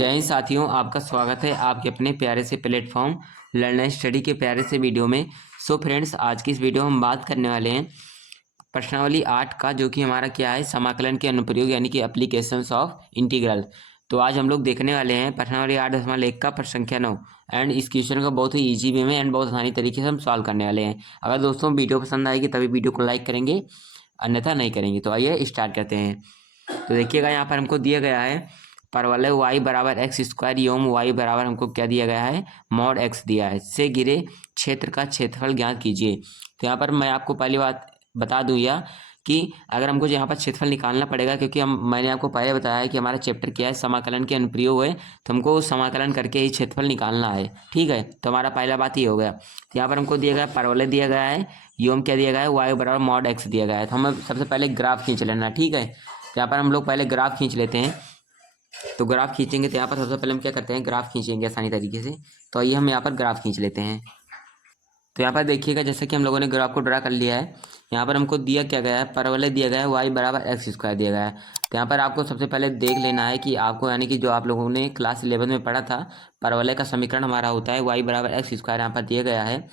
जय हिंद साथियों, आपका स्वागत है आपके अपने प्यारे से प्लेटफॉर्म लर्न एंड स्टडी के प्यारे से वीडियो में। सो फ्रेंड्स, आज की इस वीडियो में हम बात करने वाले हैं प्रश्नावली 8 का, जो कि हमारा क्या है, समाकलन के अनुप्रयोग यानी कि एप्लीकेशंस ऑफ इंटीग्रल। तो आज हम लोग देखने वाले हैं प्रश्नावली 8.1 का प्रश्न संख्या 9 एंड इस क्वेश्चन को बहुत ही ईजी वे में एंड बहुत आसानी तरीके से हम सॉल्व करने वाले हैं। अगर दोस्तों वीडियो पसंद आएगी तभी वीडियो को लाइक करेंगे, अन्यथा नहीं करेंगे। तो आइए स्टार्ट करते हैं। तो देखिएगा, यहाँ पर हमको दिया गया है परवलय y बराबर एक्स स्क्वायर योम y बराबर हमको क्या दिया गया है, मॉड x दिया है। से घिरे क्षेत्र का क्षेत्रफल ज्ञात कीजिए। तो यहाँ पर मैं आपको पहली बात बता दूँ या कि अगर हमको यहाँ पर क्षेत्रफल निकालना पड़ेगा, क्योंकि मैंने आपको पहले बताया है कि हमारा चैप्टर क्या है, समाकलन के अनुप्रयोग है। तो हमको समाकलन करके ही क्षेत्रफल निकालना है, ठीक है। तो हमारा पहला बात ही हो गया। तो यहाँ पर हमको दिया गया परवलय दिया गया है, योम क्या दिया गया है, y बराबर मॉड x दिया गया है। तो हमें सबसे पहले ग्राफ खींच लेना, ठीक है। तो यहाँ पर हम लोग पहले ग्राफ खींच लेते हैं। तो ग्राफ खींचेंगे तो यहाँ पर सबसे पहले हम क्या करते हैं, ग्राफ खींचेंगे आसानी तरीके से। तो आइए हम यहाँ पर ग्राफ खींच लेते हैं। तो यहाँ पर देखिएगा, जैसे कि हम लोगों ने ग्राफ को ड्रा कर लिया है। यहाँ पर हमको दिया क्या गया है, परवलय दिया गया है y बराबर एक्स स्क्वायर दिया गया है। तो यहाँ पर आपको सबसे पहले देख लेना है कि आपको, यानी कि जो आप लोगों ने क्लास 11 में पढ़ा था, परवलय का समीकरण हमारा होता है y बराबर एक्स स्क्वायर, यहाँ पर दिया गया है।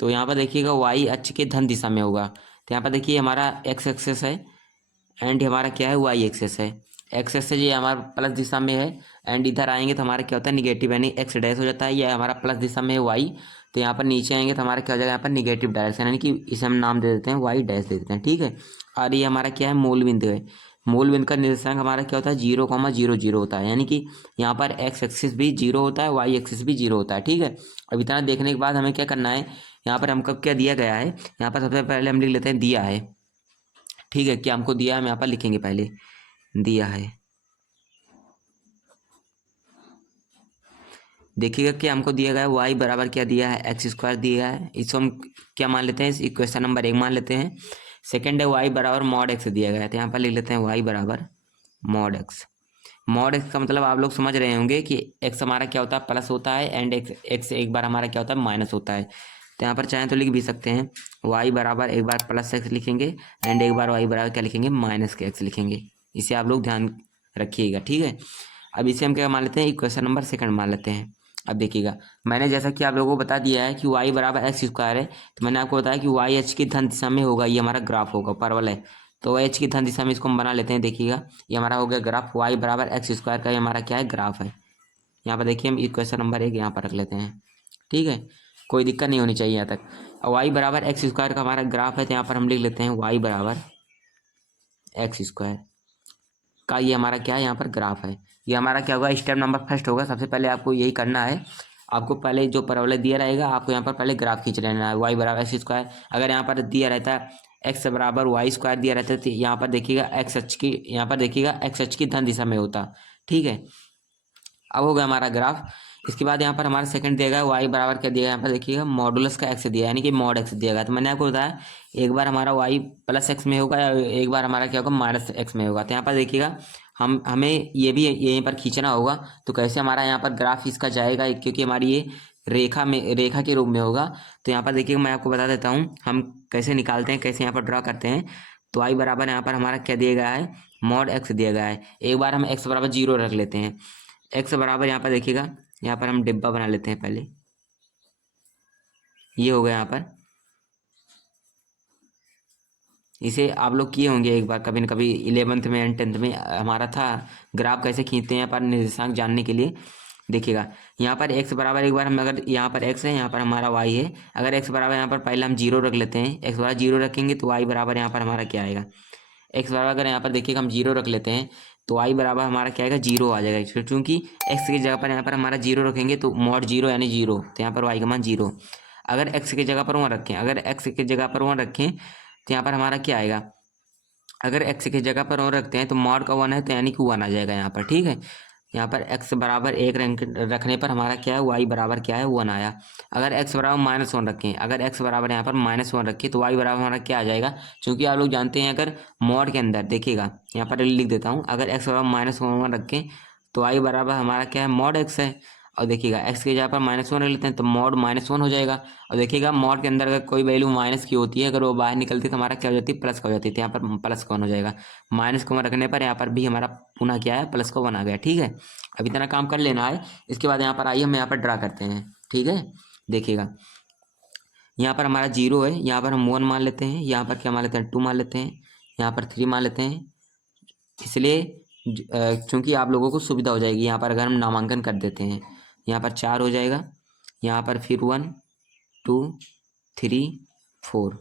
तो यहाँ पर देखिएगा y अक्ष के धन दिशा में होगा। तो यहाँ पर देखिए हमारा एक्स एक्सेस है एंड हमारा क्या है, वाई एक्सेस है। एक्स एक्सेस ये हमारा प्लस दिशा में है एंड इधर आएंगे तो हमारा क्या होता है, निगेटिव, यानी एक्स डैश हो जाता है। यह हमारा प्लस दिशा में है वाई। तो यहाँ पर नीचे आएंगे तो हमारा क्या हो जाएगा, यहाँ पर निगेटिव डायरेक्शन, यानी कि इसे हम नाम दे देते हैं वाई डैश दे देते हैं, ठीक है। और ये हमारा क्या है, मूल बिंदु है। मूल बिंदु का निर्देशांक हमारा क्या होता है, 0,00 होता है, यानी कि यहाँ पर एक्स एक्सिस भी 0 होता है, वाई एक्सिस भी 0 होता है, ठीक है। अब इतना देखने के बाद हमें क्या करना है, यहाँ पर हमको क्या दिया गया है, यहाँ पर सबसे पहले हम लिख लेते हैं दिया है, ठीक है। क्या हमको दिया है, हम यहाँ पर लिखेंगे पहले दिया है। देखिएगा कि हमको दिया गया है y बराबर क्या दिया है, एक्स स्क्वायर दिया है। इसको हम क्या मान लेते हैं, इस इक्वेशन नंबर 1 मान लेते हैं। सेकंड है y बराबर मॉड x दिया गया है। तो यहाँ पर लिख लेते हैं y बराबर मॉड x। मॉड x का मतलब आप लोग समझ रहे होंगे कि x हमारा क्या होता है, प्लस होता है एंड x एक बार हमारा क्या होता है, माइनस होता है। तो यहाँ पर चाहें तो लिख भी सकते हैं y बराबर एक बार प्लस x लिखेंगे एंड एक बार y बराबर क्या लिखेंगे, माइनस के x लिखेंगे। इसे आप लोग ध्यान रखिएगा, ठीक है। अब इसे हम क्या मान लेते हैं, इक्वेशन नंबर सेकंड मान लेते हैं। अब देखिएगा, मैंने जैसा कि आप लोगों को बता दिया है कि y बराबर एक्स स्क्वायर है। तो मैंने आपको बताया कि y h की धन दिशा में होगा, ये हमारा ग्राफ होगा, परवलय है। तो h की धन दिशा में इसको हम बना लेते हैं। देखिएगा, ये हमारा हो गया ग्राफ, y बराबर एक्स स्क्वायर का ये हमारा क्या है, ग्राफ है। यहाँ पर देखिए हम इक्वेशन नंबर 1 यहाँ पर रख लेते हैं, ठीक है। कोई दिक्कत नहीं होनी चाहिए यहाँ तक। y बराबर एक्स स्क्वायर का हमारा ग्राफ है, तो यहाँ पर हम लिख लेते हैं y बराबर एक्स स्क्वायर का ये हमारा क्या है, यहाँ पर ग्राफ है। ये हमारा क्या होगा, स्टेप नंबर फर्स्ट होगा। सबसे पहले आपको यही करना है, आपको पहले जो परवलय दिया रहेगा आपको यहाँ पर पहले ग्राफ खींच लेना है, y बराबर एक्स स्क्वायर। अगर यहाँ पर दिया रहता है x बराबर वाई स्क्वायर दिया रहता है, तो यहाँ पर देखिएगा एक्स एच की, यहाँ पर देखिएगा एक्स एच की धन दिशा में होता, ठीक है। अब हो गया हमारा ग्राफ। इसके बाद यहाँ पर हमारा सेकंड दिया गया y बराबर क्या दिया है, यहाँ पर देखिएगा मॉडुलस का x दिया है, यानी कि मॉड x दिया गया। तो मैंने आपको बताया एक बार हमारा y प्लस एक्स में होगा या एक बार हमारा क्या होगा, माइनस एक्स में होगा। तो यहाँ पर देखिएगा हमें ये भी यहीं पर खींचना होगा। तो कैसे हमारा यहाँ पर ग्राफ इसका जाएगा, क्योंकि हमारी ये रेखा के रूप में होगा। तो यहाँ पर देखिएगा, मैं आपको बता देता हूँ हम कैसे निकालते हैं, कैसे यहाँ पर ड्रा करते हैं। तो y बराबर यहाँ पर हमारा क्या दिया गया है, मॉड x दिया गया है। एक बार हम x बराबर 0 रख लेते हैं। x बराबर यहाँ पर देखिएगा, यहाँ पर हम डिब्बा बना लेते हैं पहले, ये हो गया यहाँ पर। इसे आप लोग किए होंगे एक बार कभी न कभी, 11th में एंड 10th में हमारा था ग्राफ कैसे खींचते हैं पर निर्देशांक जानने के लिए। देखिएगा यहाँ पर x बराबर, एक बार हम अगर यहाँ पर x है, यहाँ पर हमारा y है। अगर x बराबर यहाँ पर पहले हम 0 रख लेते हैं, x बराबर 0 रखेंगे तो y बराबर यहाँ पर हमारा क्या आएगा, x बराबर अगर यहाँ पर देखिएगा हम 0 रख लेते हैं तो y बराबर हमारा क्या आएगा, 0 आ जाएगा। क्योंकि x की जगह पर यहाँ पर हमारा 0 रखेंगे तो मॉड 0 यानी 0, तो यहाँ पर y का मान 0। अगर x की जगह पर 1 रखें, अगर x की जगह पर 1 रखें तो यहाँ पर हमारा क्या आएगा, अगर x की जगह पर 1 रखते हैं तो मॉड का 1 है तो यानी कि 1 आ जाएगा यहाँ पर, ठीक है। यहाँ पर x बराबर 1 रखने पर हमारा क्या है, y बराबर क्या है, 1 आया। अगर x बराबर -1 रखें, अगर x बराबर यहाँ पर -1 रखें तो y बराबर हमारा क्या आ जाएगा। क्योंकि आप लोग जानते हैं अगर मॉड के अंदर देखिएगा, यहाँ पर लिख देता हूँ, अगर x बराबर -1 रखें तो y बराबर हमारा क्या है, मॉड x है। और देखिएगा एक्स की जगह पर -1 रख लेते हैं तो मॉड -1 हो जाएगा। और देखिएगा मॉड के अंदर अगर कोई वैल्यू माइनस की होती है, अगर वो बाहर निकलती है तो हमारा क्या हो जाती है, प्लस का हो जाती है। तो यहाँ पर प्लस का 1 हो जाएगा। माइनस को 1 रखने पर यहाँ पर भी हमारा पुनः क्या है, प्लस का 1 आ गया। ठीक है, अब इतना काम कर लेना है। इसके बाद यहाँ पर आइए हम यहाँ पर ड्रा करते हैं। ठीक है, देखिएगा यहाँ पर हमारा 0 है, यहाँ पर हम 1 मान लेते हैं, यहाँ पर क्या मान लेते हैं, 2 मान लेते हैं, यहाँ पर 3 मान लेते हैं। इसलिए चूँकि आप लोगों को सुविधा हो जाएगी, यहाँ पर अगर हम नामांकन कर देते हैं, यहाँ पर 4 हो जाएगा, यहाँ पर फिर 1 2 3 4,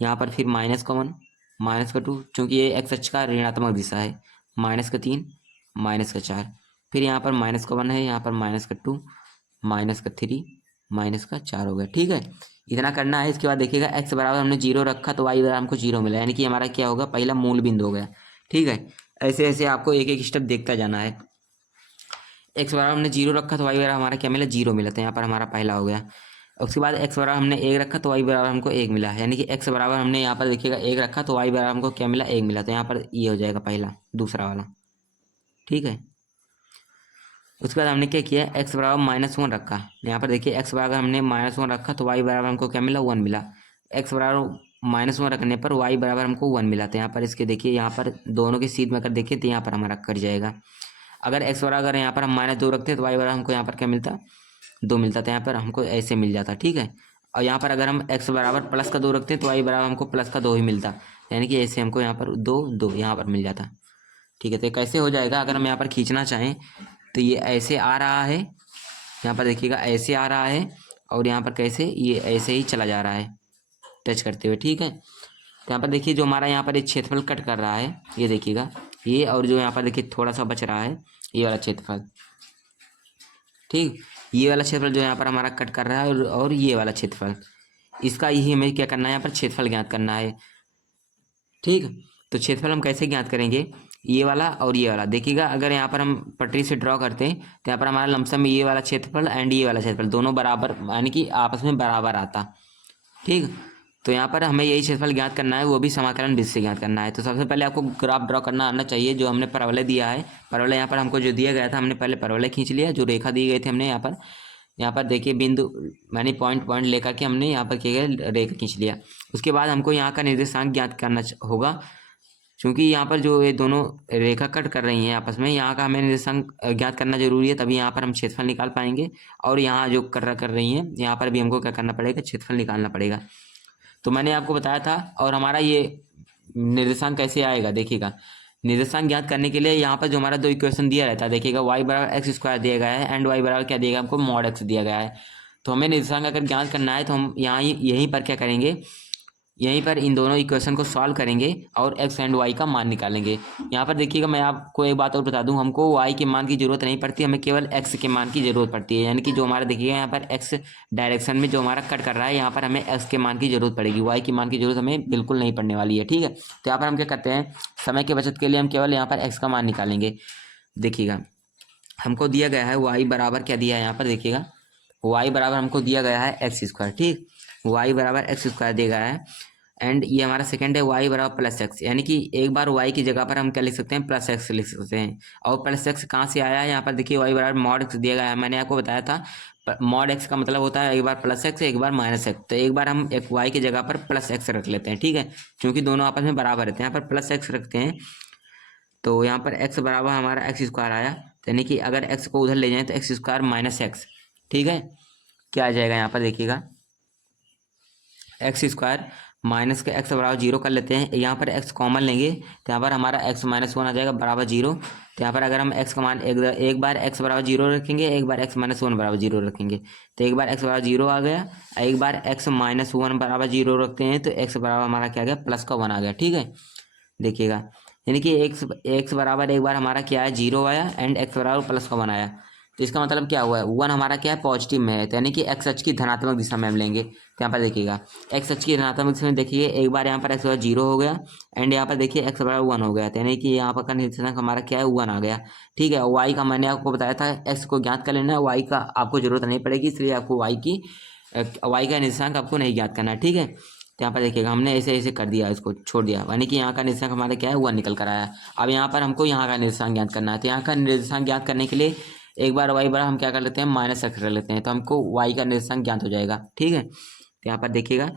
यहाँ पर फिर माइनस का 1 माइनस का 2, चूँकि ये एक्स अक्ष का ऋणात्मक दिशा है, माइनस का 3 माइनस का 4, फिर यहाँ पर माइनस का 1 है, यहाँ पर माइनस का 2 माइनस का 3 माइनस का 4 हो गया। ठीक है, इतना करना है। इसके बाद देखिएगा एक्स बराबर हमने 0 रखा तो वाई बराबर हमको 0 मिला, यानी कि हमारा क्या होगा, पहला मूल बिंदु हो गया। ठीक है, ऐसे ऐसे आपको एक एक स्टेप देखता जाना है। एक्स बराबर हमने 0 रखा तो वाई बराबर हमारा क्या मिला, 0 मिला। तो यहाँ पर हमारा पहला हो गया। उसके बाद एक्स बराबर हमने 1 रखा तो वाई बराबर हमको 1 मिला, यानी कि एक्स बराबर हमने यहाँ पर देखिएगा 1 रखा तो वाई बराबर हमको क्या मिला, 1 मिला। तो यहाँ पर ये हो जाएगा पहला, दूसरा वाला। ठीक है, उसके बाद हमने क्या किया, एक्स बराबर -1 रखा। यहाँ पर देखिए एक्स बराबर हमने -1 रखा तो वाई बराबर हमको क्या मिला, 1 मिला। एक्स बराबर -1 रखने पर वाई बराबर हमको 1 मिला। तो यहाँ पर इसके देखिए, यहाँ पर दोनों के सीध में अगर देखिए तो यहाँ पर हमारा कट जाएगा। अगर एक्स बराबर अगर यहाँ पर हम -2 रखते तो वाई बराबर हमको यहाँ पर क्या मिलता, 2 मिलता। तो यहाँ पर हमको ऐसे मिल जाता। ठीक है, और यहाँ पर अगर हम एक्स बराबर +2 रखते हैं तो वाई बराबर हमको +2 ही मिलता, यानी कि ऐसे हमको यहाँ पर 2 2 यहाँ पर मिल जाता। ठीक है, तो कैसे हो जाएगा, अगर हम यहाँ पर खींचना चाहें तो ये ऐसे आ रहा है, यहाँ पर देखिएगा ऐसे आ रहा है, और यहाँ पर कैसे, ये ऐसे ही चला जा रहा है टच करते हुए। ठीक है, तो यहाँ पर देखिए जो हमारा यहाँ पर एक क्षेत्रफल कट कर रहा है, ये देखिएगा ये, और जो यहाँ पर देखिए थोड़ा सा बच रहा है ये वाला क्षेत्रफल। ठीक, ये वाला क्षेत्रफल जो यहाँ पर हमारा कट कर रहा है, और ये वाला क्षेत्रफल, इसका यही हमें क्या करना है, यहाँ पर क्षेत्रफल ज्ञात करना है। ठीक, तो क्षेत्रफल हम कैसे ज्ञात करेंगे, ये वाला और ये वाला। देखिएगा अगर यहाँ पर हम पटरी से ड्रॉ करते हैं तो यहाँ पर हमारा लमसम में ये वाला क्षेत्रफल एंड ये वाला क्षेत्रफल दोनों बराबर, यानी कि आपस में बराबर आता। ठीक, तो यहाँ पर हमें यही क्षेत्रफल ज्ञात करना है, वो भी समाकलन विधि से ज्ञात करना है। तो सबसे पहले आपको ग्राफ ड्रॉ करना आना चाहिए। जो हमने परवलय दिया है, परवलय यहाँ पर हमको जो दिया गया था, हमने पहले परवलय खींच लिया। जो रेखा दी गई थी हमने यहाँ पर देखिए बिंदु यानी पॉइंट लेकर के हमने यहाँ पर किए गए रेखा खींच लिया। उसके बाद हमको यहाँ का निर्देशांक ज्ञात करना होगा, क्योंकि यहाँ पर जो ये दोनों रेखा कट कर रही हैं आपस में, यहाँ का हमें निर्देशांक ज्ञात करना जरूरी है, तभी यहाँ पर हम क्षेत्रफल निकाल पाएंगे। और यहाँ जो कर रही हैं यहाँ पर भी हमको क्या करना पड़ेगा, क्षेत्रफल निकालना पड़ेगा। तो मैंने आपको बताया था। और हमारा ये निर्देशांक कैसे आएगा, देखिएगा निर्देशांक ज्ञात करने के लिए यहाँ पर जो हमारा 2 इक्वेशन दिया रहता है, देखिएगा y बराबर x² दिया गया है एंड y बराबर क्या दिया गया हमको, mod x दिया गया है। तो हमें निर्देशांक अगर ज्ञात करना है तो हम यहाँ यहीं पर क्या करेंगे, यहीं पर इन दोनों इक्वेशन को सॉल्व करेंगे और x एंड y का मान निकालेंगे। यहाँ पर देखिएगा मैं आपको एक बात और बता दूं, हमको y के मान की ज़रूरत नहीं पड़ती, हमें केवल x के मान की ज़रूरत पड़ती है। यानी कि जो हमारा देखिएगा यहाँ पर x डायरेक्शन में जो हमारा कट कर रहा है, यहाँ पर हमें x के मान की ज़रूरत पड़ेगी, y के मान की ज़रूरत हमें बिल्कुल नहीं पड़ने वाली है। ठीक है, तो यहाँ पर हम क्या करते हैं, समय की बचत के लिए हम केवल यहाँ पर x का मान निकालेंगे। देखिएगा हमको दिया गया है y बराबर क्या दिया है, यहाँ पर देखिएगा y बराबर हमको दिया गया है x²। ठीक, y बराबर x² दिया गया है एंड ये हमारा सेकंड है y बराबर +x, यानी कि एक बार y की जगह पर हम क्या लिख सकते हैं, +x लिख सकते हैं। और +x कहाँ से आया है, यहाँ पर देखिए y बराबर mod x दिया गया है। मैंने आपको बताया था mod x का मतलब होता है एक बार +x एक बार -x। तो एक बार हम एक y की जगह पर +x रख लेते हैं। ठीक है, क्योंकि दोनों आपस में बराबर रहते हैं। यहाँ पर +x रखते हैं तो यहाँ पर x बराबर हमारा x² आया, यानी कि अगर x को उधर ले जाएं तो x² - x। ठीक है, क्या आ जाएगा, यहाँ पर देखिएगा x² माइनस के x बराबर 0 कर लेते हैं। यहाँ पर x कॉमन लेंगे तो यहाँ पर हमारा x -1 आ जाएगा बराबर 0। तो यहाँ पर अगर हम x का मान एक बार x बराबर 0 रखेंगे, एक बार x -1 बराबर 0 रखेंगे, तो एक बार x बराबर 0 आ गया, एक बार x -1 बराबर 0 रखते हैं तो x बराबर हमारा क्या आ गया, +1 आ गया। ठीक है, देखिएगा यानी कि x बराबर एक बार हमारा क्या है, 0 आया एंड x बराबर +1 आया। तो इसका मतलब क्या हुआ है, 1 हमारा क्या है, पॉजिटिव में है, तो यानी कि x अक्ष की धनात्मक दिशा में हम लेंगे। तो यहाँ पर देखिएगा x अक्ष की धनात्मक दिशा में देखिए एक बार यहाँ पर x बराबर 0 हो गया एंड यहाँ पर देखिए x बराबर 1 हो गया, तो यानी कि यहाँ पर का निर्देशांक हमारा क्या है, 1 आ गया। ठीक है, y का मैंने आपको बताया था x को ज्ञात कर लेना है, y का आपको जरूरत नहीं पड़ेगी, इसलिए आपको y का निर्देशांक आपको नहीं ज्ञात करना है। ठीक है, तो यहाँ पर देखिएगा हमने ऐसे ऐसे कर दिया, इसको छोड़ दिया, यानी कि यहाँ का निर्देशांक हमारा क्या है, 1 निकल कर आया। अब यहाँ पर हमको यहाँ का निर्देशांक ज्ञात करना है। तो यहाँ का निर्देशांक ज्ञात करने के लिए एक बार y बराबर हम क्या कर लेते हैं माइनस एक्स रख लेते हैं, तो हमको y का निर्देशांक ज्ञात हो जाएगा। ठीक है, तो यहाँ पर देखिएगा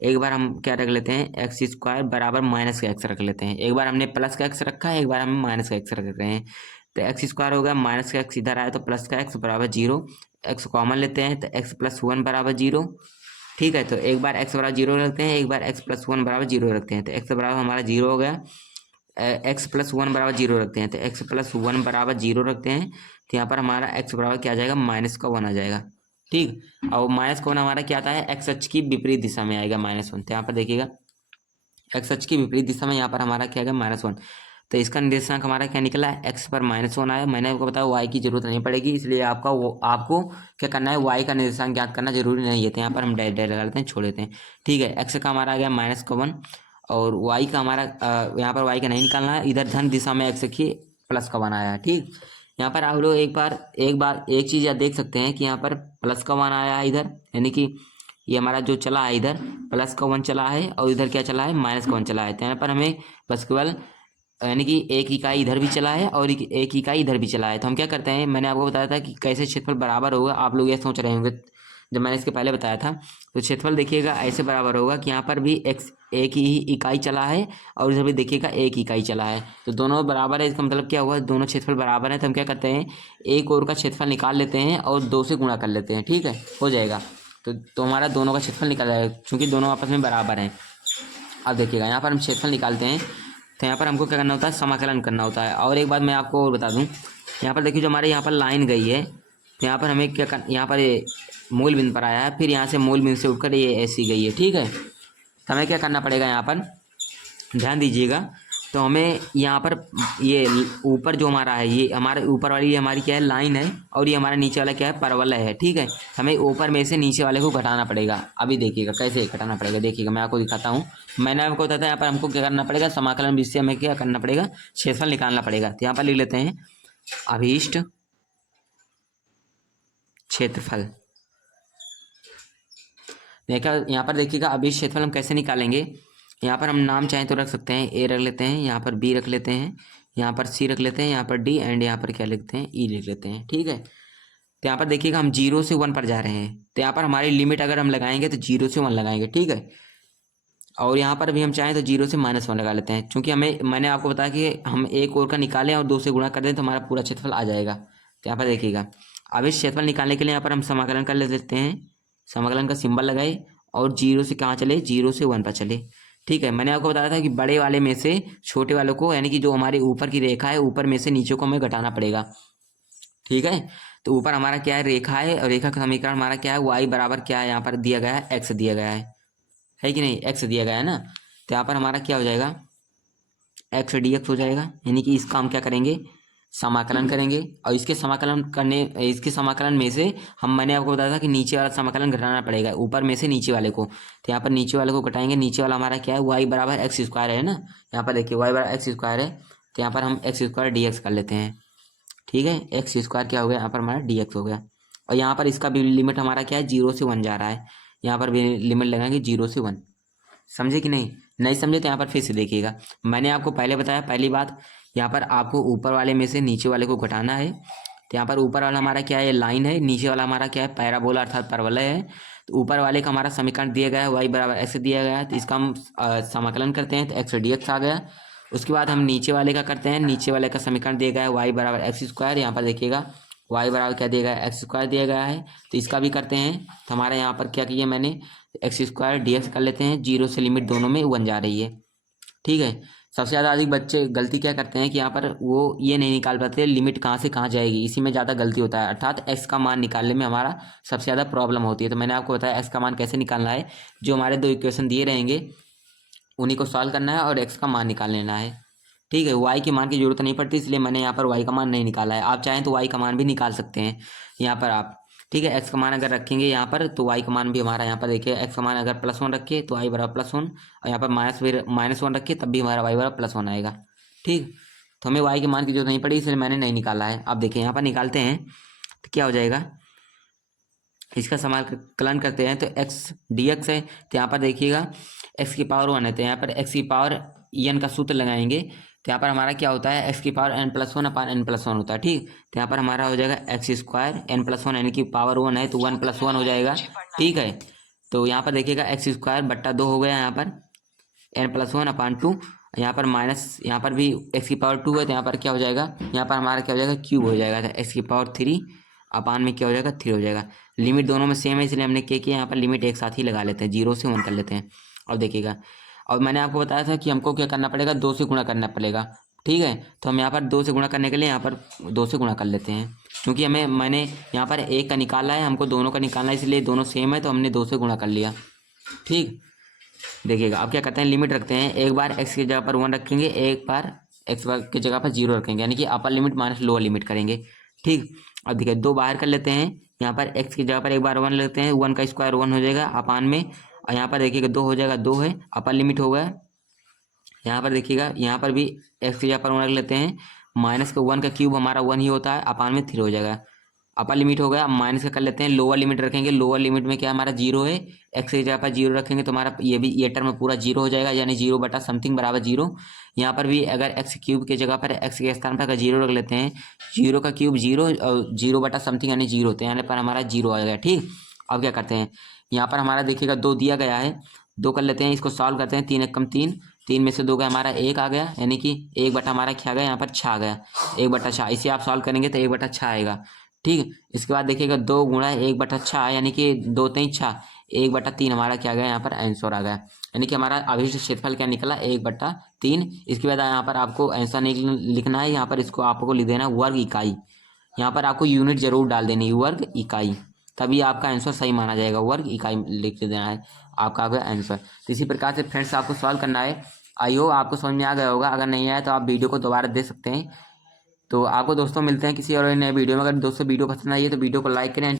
एक बार हम क्या रख लेते हैं एक्स स्क्वायर बराबर माइनस का एक्स रख लेते हैं। एक बार हमने प्लस का एक्स रखा है, एक बार हम माइनस का एक्स रख रहे हैं। तो एक्स स्क्वायर हो गया, माइनस का एक्स इधर आया तो प्लस का एक्स बराबर 0। एक्स कॉमन लेते हैं तो एक्स प्लस 1 बराबर 0। ठीक है, तो एक बार एक्स बराबर 0 रखते हैं, एक बार एक्स प्लस 1 बराबर 0 रखते हैं। तो एक्स बराबर हमारा 0 हो गया, एक्स प्लस 1 बराबर 0 रखते हैं। तो एक्स प्लस 1 बराबर 0 रखते हैं, तो यहाँ पर हमारा एक्स बराबर क्या आ जाएगा माइनस का 1 आ जाएगा। ठीक, और माइनस का 1 हमारा क्या आता है एक्स अक्ष की विपरीत दिशा में आएगा -1। तो यहाँ पर देखिएगा एक्स अक्ष की विपरीत दिशा में यहाँ पर हमारा क्या आएगा -1। तो इसका निर्देशांक हमारा क्या निकला है एक्स पर -1 आया। मैंने आपको बताया वाई की जरूरत नहीं पड़ेगी, इसलिए आपको क्या करना है वाई का निर्देशांक ज्ञात करना जरूरी नहीं है। तो यहाँ पर हम डायरेक्ट लगा लेते हैं, छोड़ देते हैं। ठीक है, एक्स का हमारा आ गया -1 और वाई का हमारा यहाँ पर वाई का नहीं निकालना है, इधर धन दिशा में एक्स की प्लस का 1 आया है। ठीक, यहाँ पर आप लोग एक चीज़ आप देख सकते हैं कि यहाँ पर प्लस का 1 आया है इधर, यानी कि ये हमारा जो चला है इधर प्लस का 1 चला है और इधर क्या चला है माइनस का 1 चला है। तो यहाँ पर हमें बस केवल यानी कि एक इकाई इधर भी चला है और एक इकाई इधर भी चला है। तो हम क्या करते हैं, मैंने आपको बताया था कि कैसे क्षेत्रफल बराबर होगा। आप लोग ये सोच रहे होंगे जब मैंने इसके पहले बताया था, तो क्षेत्रफल देखिएगा ऐसे बराबर होगा कि यहाँ पर भी एक ही इकाई चला है और इधर भी देखिएगा एक इकाई चला है, तो दोनों बराबर है। इसका मतलब क्या हुआ, दोनों क्षेत्रफल बराबर है। तो हम क्या करते हैं एक और का क्षेत्रफल निकाल लेते हैं और 2 से गुणा कर लेते हैं। ठीक है, हो जाएगा। तो हमारा दोनों का क्षेत्रफल निकल जाएगा क्योंकि दोनों आपस में बराबर हैं। अब देखिएगा यहाँ पर हम क्षेत्रफल निकालते हैं, तो यहाँ पर हमको क्या करना होता है समाकलन करना होता है। और एक बात मैं आपको और बता दूँ, यहाँ पर देखिए जो हमारे यहाँ पर लाइन गई है, तो यहाँ पर हमें क्या कर यहाँ पर ये मूल बिंदु पर आया है, फिर यहाँ से मूल बिंदु से उठकर ये ऐसी गई है। ठीक है, तो हमें क्या करना पड़ेगा, यहाँ पर ध्यान दीजिएगा। तो हमें यहाँ पर ये ऊपर जो हमारा है, ये हमारे ऊपर वाली ये हमारी क्या है लाइन है और ये हमारा नीचे वाला क्या है परवलय है। ठीक है, हमें ऊपर में से नीचे वाले को घटाना पड़ेगा। अभी देखिएगा कैसे घटाना पड़ेगा, देखिएगा मैं आपको दिखाता हूँ। मैंने आपको बताया था यहाँ पर हमको क्या करना पड़ेगा समाकलन विधि से हमें क्या करना पड़ेगा क्षेत्रफल निकालना पड़ेगा। तो यहाँ पर लिख लेते हैं अभीष्ट क्षेत्रफल। देखा यहाँ पर देखिएगा अभीष्ट क्षेत्रफल हम कैसे निकालेंगे। यहाँ पर हम नाम चाहें तो रख सकते हैं, ए रख लेते हैं, यहाँ पर बी रख लेते हैं, यहाँ पर सी रख लेते हैं, यहाँ पर डी एंड यहाँ पर क्या लिखते हैं ई लिख लेते हैं। ठीक है, तो यहाँ पर देखिएगा हम 0 से 1 पर जा रहे हैं। तो यहाँ पर हमारी लिमिट अगर हम लगाएंगे तो 0 से 1 लगाएंगे। ठीक है, और यहाँ पर भी हम चाहें तो 0 से -1 लगा लेते हैं, क्योंकि मैंने आपको बताया कि हम एक और का निकालें और 2 से गुणा कर दें तो हमारा पूरा क्षेत्रफल आ जाएगा। तो यहाँ पर देखिएगा अब इस क्षेत्रफल निकालने के लिए यहाँ पर हम समाकलन कर लेते हैं। समाकलन का सिंबल लगाए और 0 से कहाँ चले 0 से 1 पर चले। ठीक है, मैंने आपको बताया था कि बड़े वाले में से छोटे वालों को यानी कि जो हमारे ऊपर की रेखा है ऊपर में से नीचे को हमें घटाना पड़ेगा। ठीक है, तो ऊपर हमारा क्या है रेखा है और रेखा का समीकरण हमारा क्या है वाई बराबर क्या है यहाँ पर दिया गया है एक्स दिया गया है कि नहीं एक्स दिया गया है ना। तो यहाँ पर हमारा क्या हो जाएगा एक्स डी एक्स हो जाएगा, यानी कि इसका हम क्या करेंगे समाकलन करेंगे और इसके समाकलन में से मैंने आपको बताया था कि नीचे वाला समाकलन घटाना पड़ेगा ऊपर में से नीचे वाले को। तो यहाँ पर नीचे वाले को घटाएंगे, नीचे वाला हमारा क्या है वाई बराबर एक्स स्क्वायर है ना। यहाँ पर देखिए वाई बराबर एक्स स्क्वायर है, तो यहाँ पर हम एक्स स्क्वायर डी एक्स कर लेते हैं। ठीक है, एक्स स्क्वायर क्या हो गया यहाँ पर हमारा डी एक्स हो गया। और यहाँ पर इसका भी लिमिट हमारा क्या है 0 से 1 जा रहा है, यहाँ पर भी लिमिट लगाएंगे 0 से 1। समझे कि नहीं समझे तो यहाँ पर फिर से देखिएगा। मैंने आपको पहले बताया पहली बात, यहाँ पर आपको ऊपर वाले में से नीचे वाले को घटाना है। तो यहाँ पर ऊपर वाला हमारा क्या है लाइन है, नीचे वाला हमारा क्या है पैराबोला अर्थात परवलय है। तो ऊपर वाले का हमारा समीकरण दिया गया है वाई बराबर एक्स दिया गया है, तो इसका हम समाकलन करते हैं तो एक्स डी एक्स आ गया। उसके बाद हम नीचे वाले का करते हैं, नीचे वाले का समीकरण दिया गया है वाई बराबर एक्स स्क्वायर। यहाँ पर देखिएगा वाई बराबर क्या दिया गया है एक्स स्क्वायर दिया गया है, तो इसका भी करते हैं। तो हमारे यहाँ पर क्या किया मैंने एक्स स्क्वायर डी एक्स कर लेते हैं, 0 से लिमिट दोनों में 1 जा रही है। ठीक है, सबसे ज़्यादा अधिक बच्चे गलती क्या करते हैं कि यहाँ पर वो ये नहीं निकाल पाते लिमिट कहाँ से कहाँ जाएगी, इसी में ज़्यादा गलती होता है। अर्थात एक्स का मान निकालने में हमारा सबसे ज़्यादा प्रॉब्लम होती है। तो मैंने आपको बताया एक्स का मान कैसे निकालना है, जो हमारे 2 इक्वेशन दिए रहेंगे उन्हीं को सॉल्व करना है और एक्स का मान निकाल लेना है। ठीक है, वाई के मान की जरूरत नहीं पड़ती, इसलिए मैंने यहाँ पर वाई का मान नहीं निकाला है। आप चाहें तो वाई का मान भी निकाल सकते हैं यहाँ पर आप। ठीक है, एक्स का मान अगर रखेंगे यहाँ पर तो वाई का मान भी हमारा यहाँ पर देखिए एक्स का मान अगर +1 रखे तो वाई बराबर +1 और यहाँ पर -1 रखे तब भी हमारा वाई बराबर +1 आएगा। ठीक, तो हमें वाई के मान की जरूरत नहीं पड़ी इसलिए मैंने नहीं निकाला है। अब देखिए यहाँ पर निकालते हैं तो क्या हो जाएगा, इसका समाकलन करते हैं तो एक्स डी एक्स है। तो यहाँ पर देखिएगा एक्स की पावर 1 है, तो यहाँ पर एक्स की पावर एन का सूत्र लगाएंगे तो यहाँ पर हमारा क्या होता है, एक्स की power n plus one upon n plus one होता है। ठीक, तो यहाँ पर हमारा हो जाएगा x square n plus one, यानी कि पावर वन है तो वन प्लस वन हो जाएगा। ठीक है, तो यहाँ पर देखिएगा एक्स स्क्वायर बट्टा दो हो गया, यहाँ पर n plus one upon two, यहाँ पर माइनस, यहाँ पर भी एक्स की पावर टू है तो यहाँ पर क्या हो जाएगा, यहाँ पर हमारा क्या हो जाएगा क्यूब हो जाएगा, तो एक्स की पावर थ्री अपान में क्या हो जाएगा थ्री हो जाएगा। लिमिट दोनों में सेम है इसलिए हमने क्या किया, यहाँ पर लिमिट एक साथ ही लगा लेते हैं, जीरो से वन कर लेते हैं। अब देखिएगा, और मैंने आपको बताया था कि हमको क्या करना पड़ेगा, दो से गुणा करना पड़ेगा। ठीक है, तो हम यहाँ पर दो से गुणा करने के लिए यहाँ पर दो से गुणा कर लेते हैं, क्योंकि मैंने यहाँ पर एक का निकाला है, हमको दोनों का निकालना है, इसलिए दोनों सेम है तो हमने दो से गुणा कर लिया। ठीक, देखिएगा अब क्या करते हैं, लिमिट रखते हैं, एक बार एक्स की जगह पर वन रखेंगे, एक बार एक्स की जगह पर जीरो रखेंगे, यानी कि upper limit minus lower limit करेंगे। ठीक, अब देखिए दो बाहर कर लेते हैं, यहाँ पर एक्स की जगह पर एक बार वन लेते हैं, वन का स्क्वायर वन हो जाएगा अपान में, और यहाँ पर देखिएगा दो हो जाएगा, दो है अपर लिमिट हो गया। यहाँ पर देखिएगा, यहाँ पर भी एक्स की जगह पर वन रख लेते हैं, माइनस का वन का क्यूब हमारा वन ही होता है, अपान में थ्री हो जाएगा। अपर लिमिट हो गया, माइनस का कर लेते हैं, लोअर लिमिट रखेंगे, लोअर लिमिट में क्या हमारा जीरो है, एक्स की जगह पर जीरो रखेंगे तो हमारा ये टर्म पूरा जीरो हो जाएगा, यानी जीरो बटा समथिंग बराबर जीरो। यहाँ पर भी अगर एक्स क्यूब की जगह पर एक्स के स्थान पर अगर जीरो रख लेते हैं, जीरो का क्यूब जीरो और जीरो बटा समथिंग यानी जीरो, तो यहाँ पर हमारा जीरो आ जाएगा। ठीक, अब क्या करते हैं, यहाँ पर हमारा देखिएगा दो दिया गया है, दो कर लेते हैं, इसको सॉल्व करते हैं, तीन एक कम तीन, तीन में से दो का हमारा एक आ गया, यानी कि एक बटा हमारा क्या आ गया, यहाँ पर छः आ गया, एक बटा छः, इसे आप सॉल्व करेंगे तो एक बटा छः आएगा। ठीक, इसके बाद देखिएगा दो गुणा एक बटा छः, यानी कि दो तीन छः, एक बटा तीन हमारा क्या आ गया, यहाँ पर आंसर आ गया, यानी कि हमारा अवशिष्ट क्षेत्रफल क्या निकला, एक बटा तीन। इसके बाद यहाँ पर आपको आंसर नहीं लिखना है, यहाँ पर इसको आपको लिख देना वर्ग इकाई, यहाँ पर आपको यूनिट जरूर डाल देनी है, वर्ग इकाई, तभी आपका आंसर सही माना जाएगा, वर्ग इकाई लिख देना है आपका आंसर। तो इसी प्रकार से फ्रेंड्स आपको सॉल्व करना है। आई होप आपको समझ में आ गया होगा, अगर नहीं आया तो आप वीडियो को दोबारा देख सकते हैं। तो आपको दोस्तों मिलते हैं किसी और नए वीडियो में। अगर दोस्तों वीडियो पसंद आई है तो वीडियो को लाइक करें।